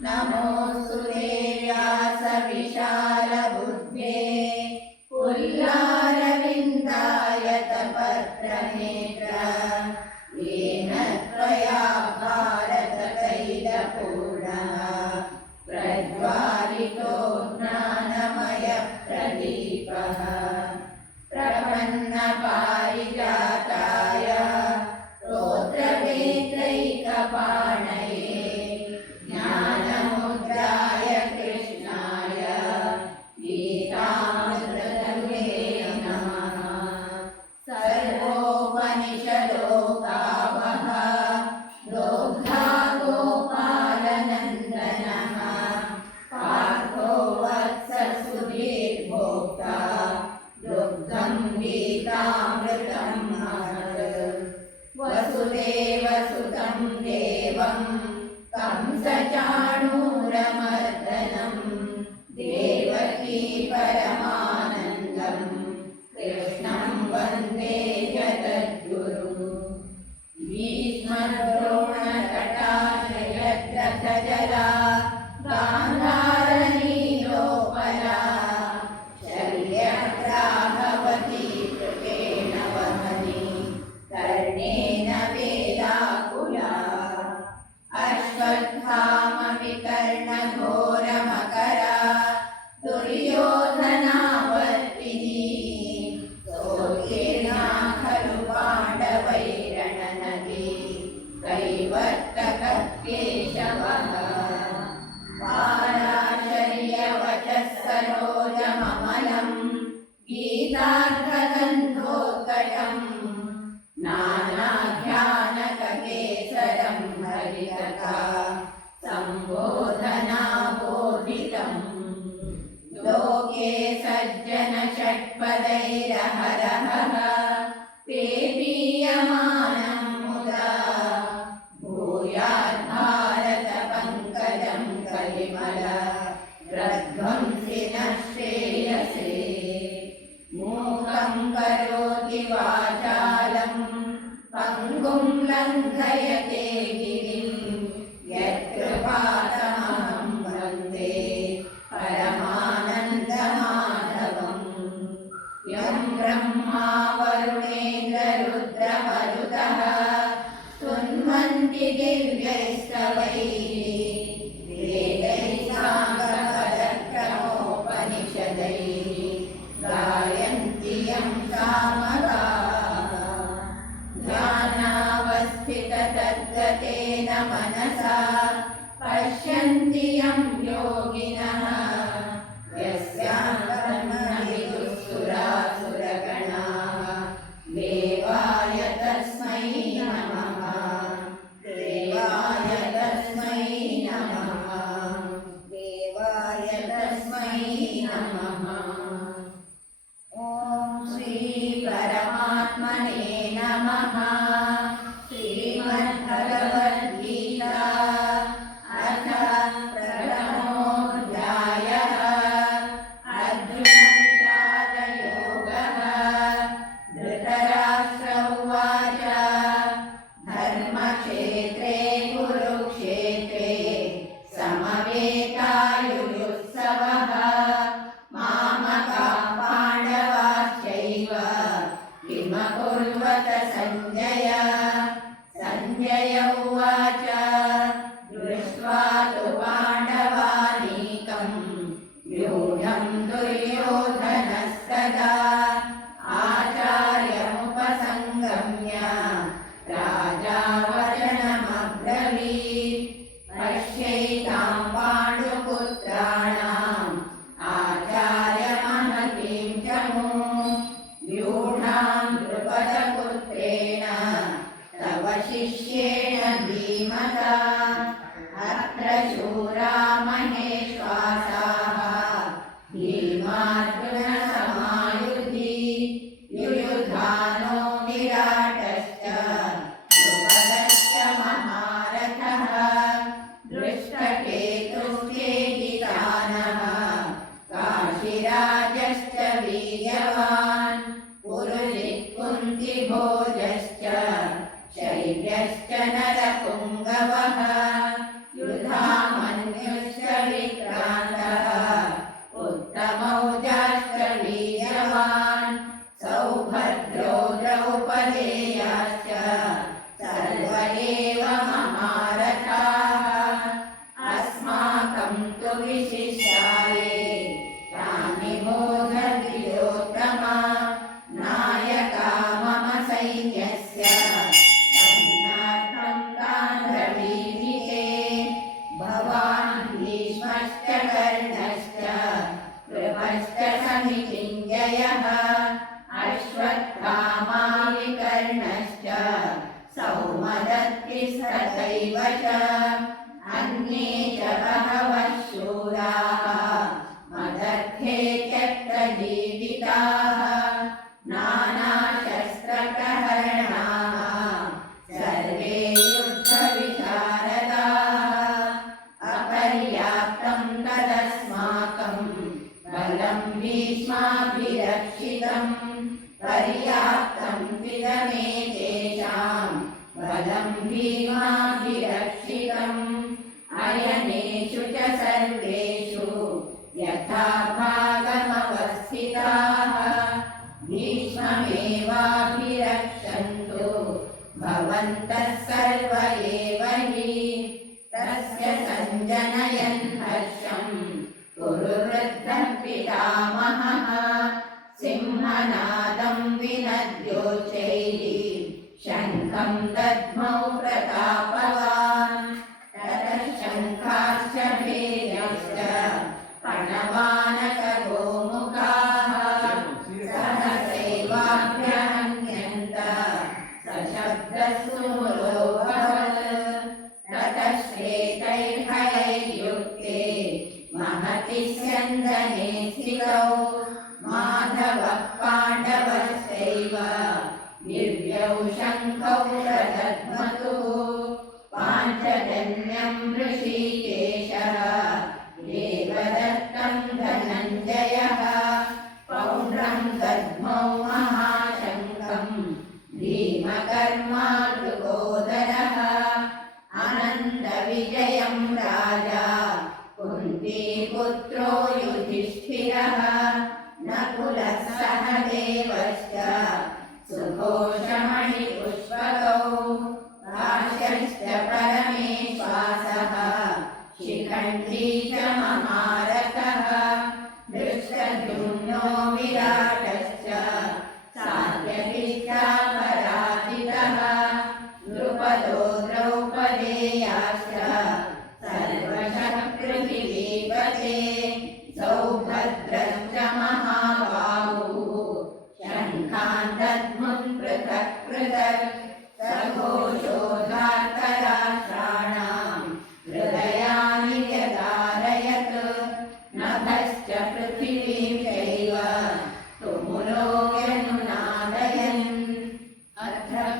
नमोऽस्तु ते But ధైరహరహ ప్రేపీయమానం ముదా భూయాత్మా Então, भागमवस्थिताः भीष्ममेवाभिरक्षन्तु भवन्तः सर्व एव हि तस्य सञ्जनयन् हर्ष Oh.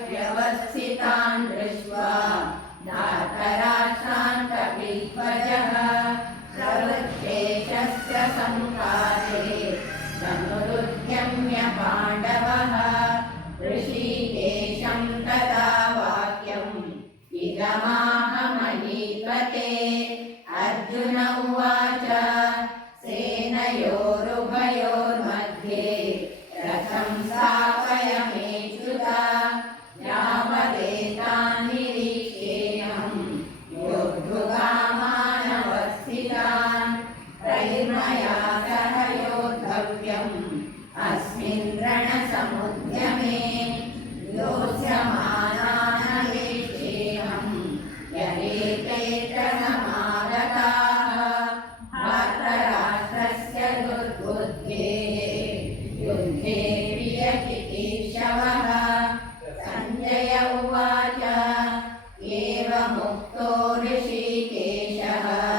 व्यवस्थितान् दृष्ट्वा धातराष्ट्रान् कपिध्वजः प्रवृत्तेशस्य समुखार मुक्तो ऋषिकेशः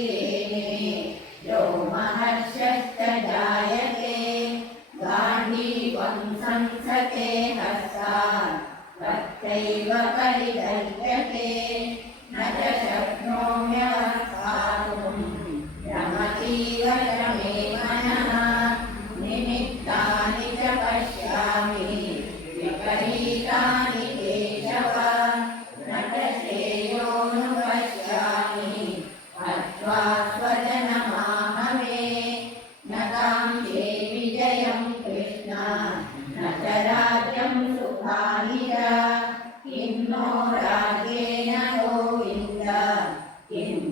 in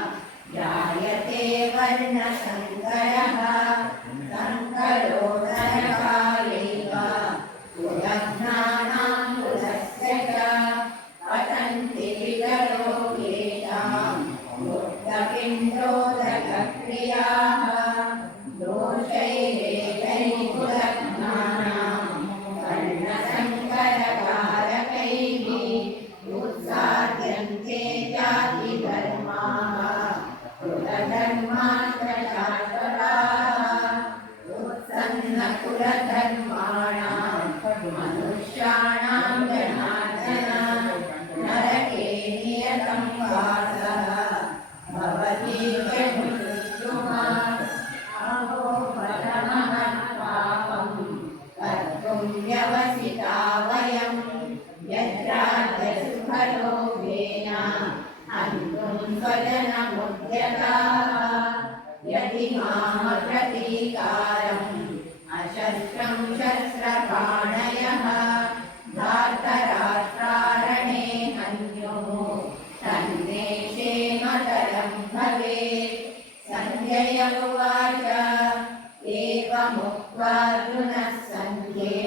हन्तुं स्वजनमुद्यताः यदि माम प्रतीकारम् अशस्त्रं शस्त्रपाणयः धार्तराष्ट्रारणे हन्युः तन्देशे मतरं भवेत् सञ्जय उवाच एवमुक्त्वार्जुनः सङ्ख्ये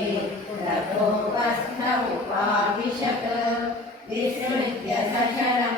रथोपस्थ उपाविशत् विसृज्य सशरं